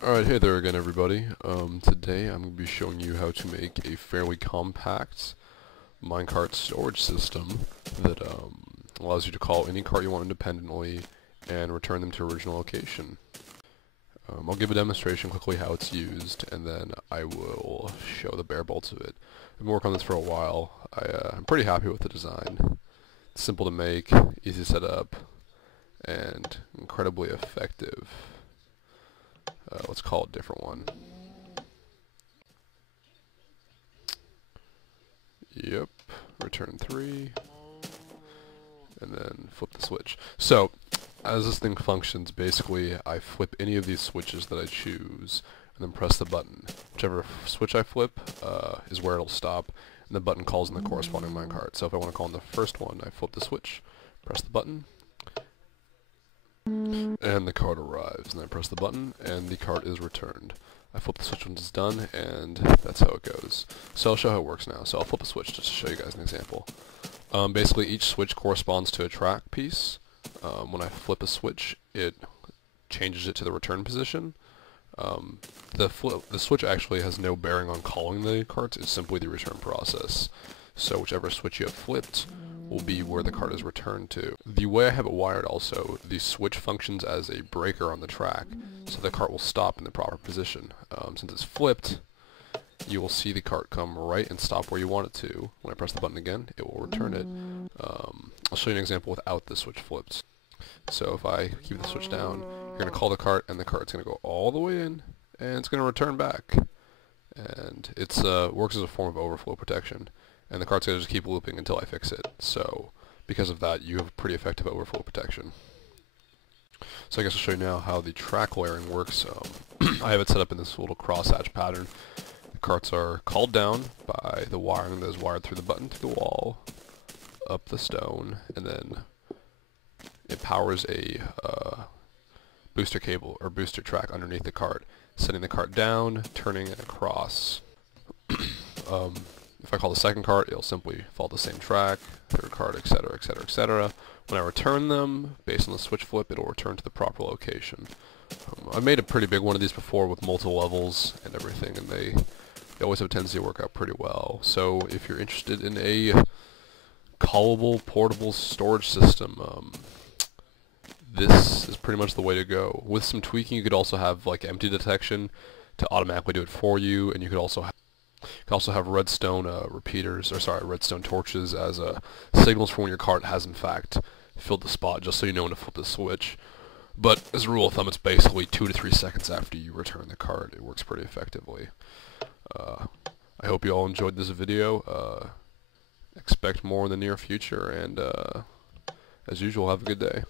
Alright, hey there again everybody. Today I'm going to be showing you how to make a fairly compact minecart storage system that allows you to call any cart you want independently and return them to original location. I'll give a demonstration quickly how it's used, and then I will show the bare bolts of it. I've been working on this for a while. I'm pretty happy with the design. It's simple to make, easy to set up, and incredibly effective. Let's call it a different one. Yep, return 3, and then flip the switch. So, as this thing functions, basically I flip any of these switches that I choose, and then press the button. Whichever switch I flip is where it'll stop, and the button calls in the corresponding minecart. So if I want to call in the first one, I flip the switch, press the button, and the cart arrives, and I press the button, and the cart is returned. I flip the switch once it's done, and that's how it goes. So I'll show how it works now. So I'll flip a switch just to show you guys an example. Basically, each switch corresponds to a track piece. When I flip a switch, it changes it to the return position. The switch actually has no bearing on calling the carts, it's simply the return process. So whichever switch you have flipped will be where the cart is returned to. The way I have it wired also, the switch functions as a breaker on the track, so the cart will stop in the proper position. Since it's flipped, you will see the cart come right and stop where you want it to. When I press the button again, it will return it. I'll show you an example without the switch flipped. So if I keep the switch down, you're going to call the cart, and the cart's going to go all the way in, and it's going to return back. And it works as a form of overflow protection. And the cart's going to just keep looping until I fix it. So because of that, you have pretty effective overflow protection. So I guess I'll show you now how the track layering works. I have it set up in this little crosshatch pattern. The carts are called down by the wiring that is wired through the button to the wall, up the stone, and then it powers a booster cable or booster track underneath the cart, setting the cart down, turning it across. If I call the second cart, it'll simply follow the same track, third cart, etc., etc., etc. When I return them, based on the switch flip, it'll return to the proper location. I made a pretty big one of these before with multiple levels and everything, and they always have a tendency to work out pretty well. So if you're interested in a callable, portable storage system, this is pretty much the way to go. With some tweaking, you could also have like empty detection to automatically do it for you, and you could also have redstone redstone torches as signals for when your cart has in fact filled the spot, just so you know when to flip the switch. But as a rule of thumb, it's basically 2 to 3 seconds after you return the cart. It works pretty effectively. I hope you all enjoyed this video. Expect more in the near future, and as usual, have a good day.